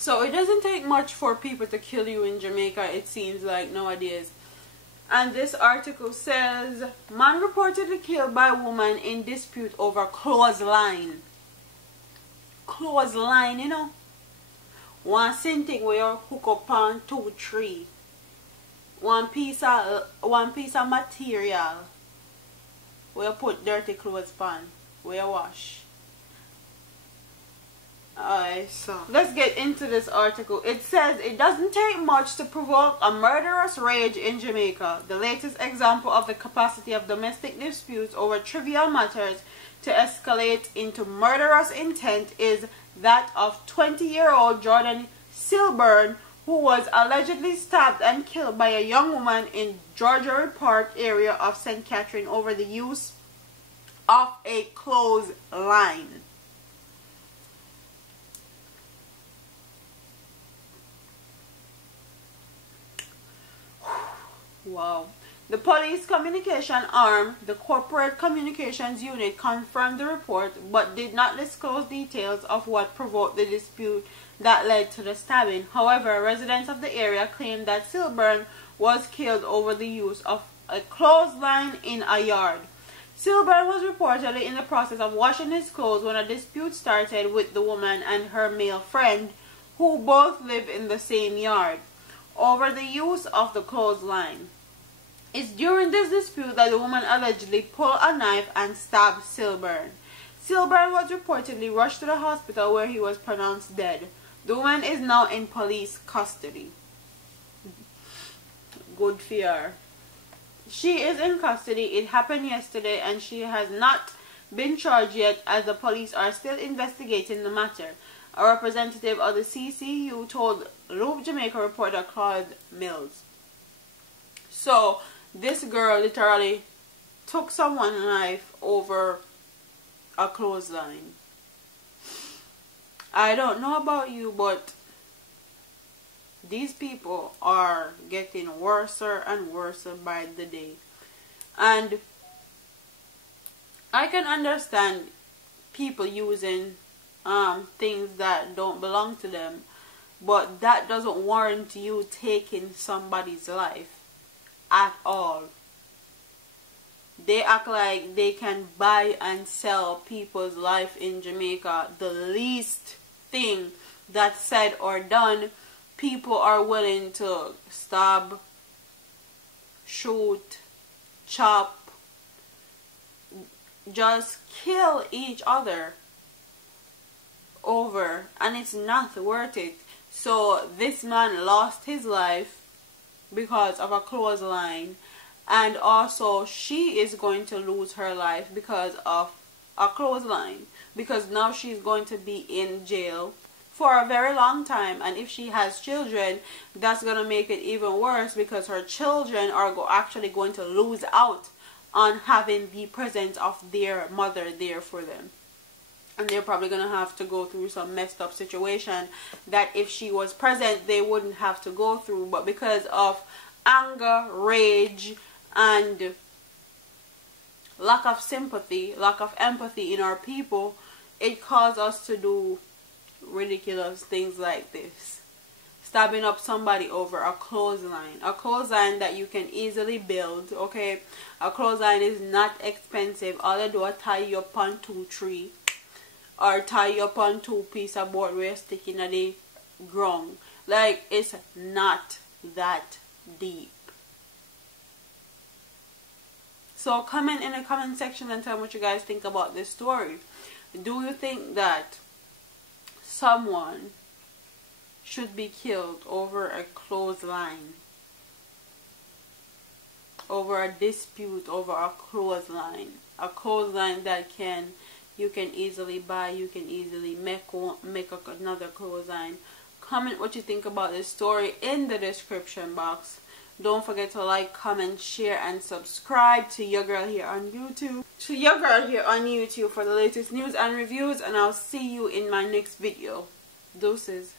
So it doesn't take much for people to kill you in Jamaica, it seems like nowadays. And this article says, man reportedly killed by woman in dispute over clothesline. Clothesline, you know. One thing where you hook up on 2, 3. One piece of material where you put dirty clothes on, where you wash. Alright, so let's get into this article. It says it doesn't take much to provoke a murderous rage in Jamaica. The latest example of the capacity of domestic disputes over trivial matters to escalate into murderous intent is that of 20-year-old Jordan Silburn, who was allegedly stabbed and killed by a young woman in Georgia Park area of St. Catherine over the use of a clothesline. Wow. The police communication arm, the corporate communications unit, confirmed the report but did not disclose details of what provoked the dispute that led to the stabbing. However, residents of the area claimed that Silburn was killed over the use of a clothesline in a yard. Silburn was reportedly in the process of washing his clothes when a dispute started with the woman and her male friend, who both live in the same yard, over the use of the clothesline. It's during this dispute that the woman allegedly pulled a knife and stabbed Silburn. Silburn was reportedly rushed to the hospital where he was pronounced dead. The woman is now in police custody. Good for her. She is in custody. It happened yesterday and she has not been charged yet as the police are still investigating the matter. A representative of the CCU told Loop Jamaica reporter Claude Mills. So, this girl literally took someone's life over a clothesline. I don't know about you, but these people are getting worse and worse by the day. And I can understand people using things that don't belong to them, but that doesn't warrant you taking somebody's life at all. They act like they can buy and sell people's life in Jamaica. The least thing that's said or done, people are willing to stab, shoot, chop, just kill each other over, and it's not worth it. So this man lost his life because of a clothesline, and also she is going to lose her life because of a clothesline, because now she's going to be in jail for a very long time. And if she has children, that's going to make it even worse, because her children are actually going to lose out on having the presence of their mother there for them. And they're probably going to have to go through some messed up situation that if she was present, they wouldn't have to go through. But because of anger, rage, and lack of sympathy, lack of empathy in our people, it caused us to do ridiculous things like this. Stabbing up somebody over a clothesline. A clothesline that you can easily build, okay? A clothesline is not expensive. All they do is tie you up on 2, 3. Or tie you up on 2 pieces of board where you're sticking at the ground. Like, it's not that deep. So comment in the comment section and tell me what you guys think about this story. Do you think that someone should be killed over a clothesline? Over a dispute over a clothesline? A clothesline that you can easily buy, you can easily make another clothesline. Comment what you think about this story in the description box. Don't forget to like, comment, share, and subscribe to your girl here on YouTube. For the latest news and reviews, and I'll see you in my next video. Deuces.